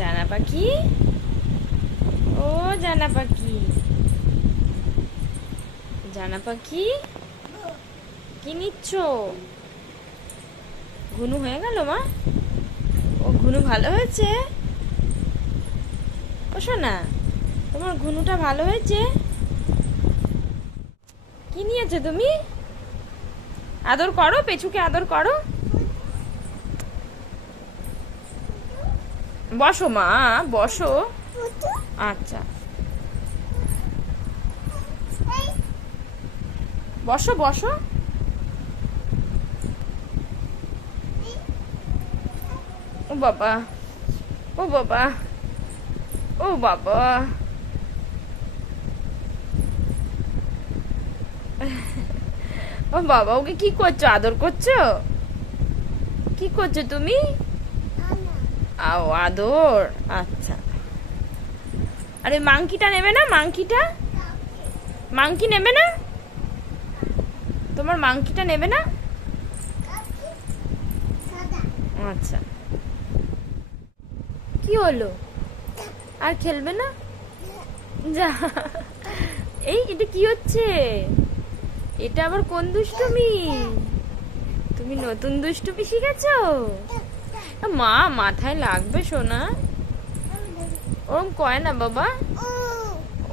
জানা পাখি, ও জানা পাখি, জানা পাখি কি নিচ্ছ? ঘুনু হয়ে গেল মা? ও ঘুনু ভালো হয়েছে? ও শোনা, তোমার ঘুনুটা ভালো হয়েছে? কি নিয়েছো তুমি? আদর করো, পেছুকে আদর করো। বসো মা, বসো। আচ্ছা, বসো বসো। ও বাবা, ও বাবা, ও বাবা। ও বাবা, ওকে কি করছো? আদর করছো? কি করছো তুমি? আও আদর, আচ্ছা। আরে মাংকিটা নেবে না? মাংকিটা, মাংকি নেবে না? তোমার মাংকিটা নেবে না? আচ্ছা, কি হলো? আর খেলবে না? যা। এই এটা কি হচ্ছে? এটা আবার কোন দুষ্টুমি? তুমি নতুন দুষ্টুমি শিখেছো? মা মাথায় লাগবে সোনা, ওরম কয় না বাবা।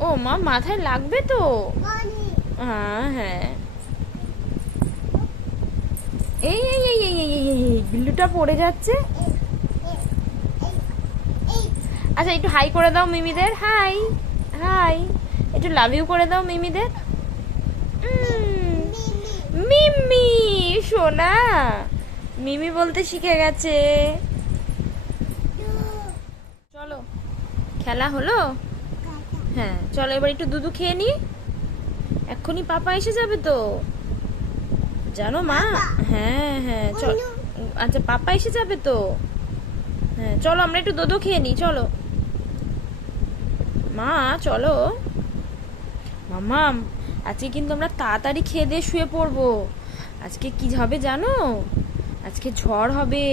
ও মা মাথায় লাগবে তো। হ্যাঁ হ্যাঁ। এই এই এই এই এই এই এই বিল্লুটা পড়ে যাচ্ছে। আচ্ছা একটু হাই করে দাও মিমিদের। হাই হাই, একটু লাভ ইউ করে দাও মিমিদের। মিমি সোনা, মিমি বলতে শিখে গেছে। চলো খেলা হলো? হ্যাঁ চলো এবার একটু দুধু খেয়ে নি, এক্ষুনি পাপা এসে যাবে তো জানো মা। হ্যাঁ হ্যাঁ চল, আচ্ছা পাপা এসে যাবে তো। হ্যাঁ চলো আমরা একটু দুধু খেয়ে নি, চলো মা চলো। মাম্মাম আজকে কিন্তু আমরা তাড়াতাড়ি খেয়ে দিয়ে শুয়ে পড়বো। আজকে কি হবে জানো? আজকে ঝড় হবে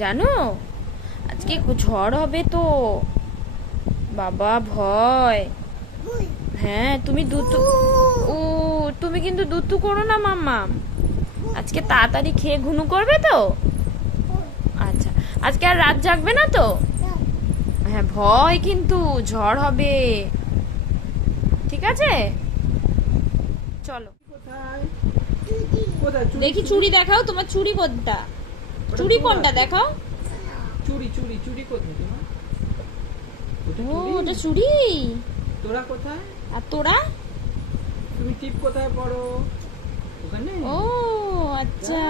জানো, আজকে ঝড় হবে তো বাবা, ভয়। হ্যাঁ তুমি দুধ, ও তুমি কিন্তু দুধ করো না মাম্মা। আজকে তাড়াতাড়ি খেয়ে ঘুনু করবে তো? আচ্ছা, আজকে আর রাত জাগবে না তো? হ্যাঁ ভয়, কিন্তু ঝড় হবে, ঠিক আছে চলো। দেখি চুড়ি দেখাও, তোমার চুড়ি কোনটা? চুড়ি কোনটা দেখাও? চুড়ি চুড়ি চুড়ি কোথায় তোমার? ও ওটা চুড়ি। তোরা কোথায়? আর তোরা? তুমি টিপ কোথায় পড়ো? ওখানে। ও আচ্ছা।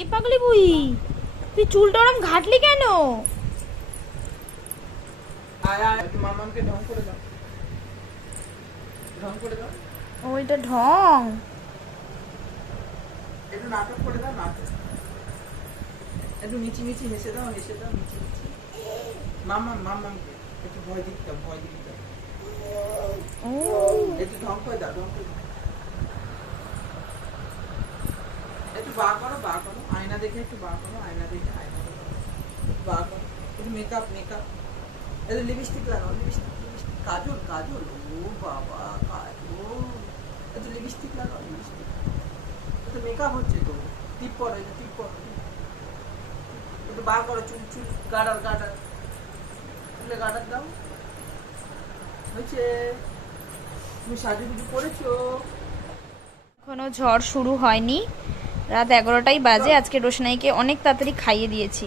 এ পাগলি বুই, তুই চুলটা ওরম ঘাটলি কেন? আয় আয়, একটু মামাকে ঢং করে দাও, ঢং করে দাও। ওইটা ঢং। একটু নাটক করে দাও, নাটক। একটু মিচি মিচি হেসে দাও, হেসে দাও মিচি মিচি। মামাকে একটু ভয় দিতে দাও, ভয় দিতে দাও। ও একটু ঢং করে দাও, ঢং করে দাও। একটু বার করো, বার করো, আয়না দেখে একটু বার করো, আয়না দেখে, আয়না দেখে বার করো। একটু মেকআপ মেকআপ, একটু লিপস্টিক লাগাও, লিপস্টিক লিপস্টিক, কাজল কাজল, ও বাবা কাজল, একটু লিপস্টিক লাগাও, লিপস্টিক। একটু মেকআপ হচ্ছে তো, টিপ পরো, একটু টিপ পরো, একটু বার করো, চুল চুল গার্ডার গার্ডার, চুলে গার্ডার দাও। হয়েছে, তুমি সাজুগুজু করেছো? এখনো ঝড় শুরু হয়নি, রাত 11টাই বাজে। আজকে রোশনাইকে অনেক তাড়াতাড়ি খাইয়ে দিয়েছি,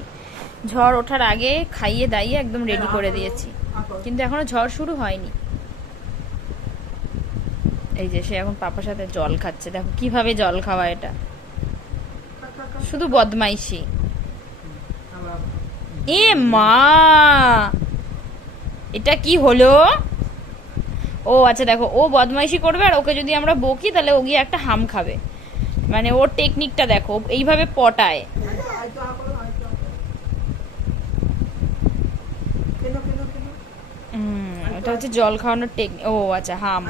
ঝড় ওঠার আগে খাইয়ে দাইয়ে একদম রেডি করে দিয়েছি, কিন্তু এখনো ঝড় শুরু হয়নি। এই যে সে এখন পাপার সাথে জল খাচ্ছে, দেখো কিভাবে জল খাওয়া, এটা শুধু বদমাইশি। এ মা, এটা কি হলো? ও আচ্ছা দেখো, ও বদমাইশি করবে আর ওকে যদি আমরা বকি তাহলে ও গিয়ে একটা হাম খাবে, মানে ওর টেকনিকটা দেখো, এইভাবে পটায়। এটা হচ্ছে জল খাওয়ানোর টেকনিক। ও আচ্ছা, হাম,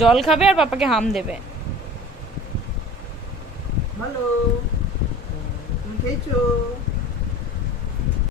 জল খাবে আর পাপাকে হাম দেবে। হ্যালো, তুমি খেয়েছো?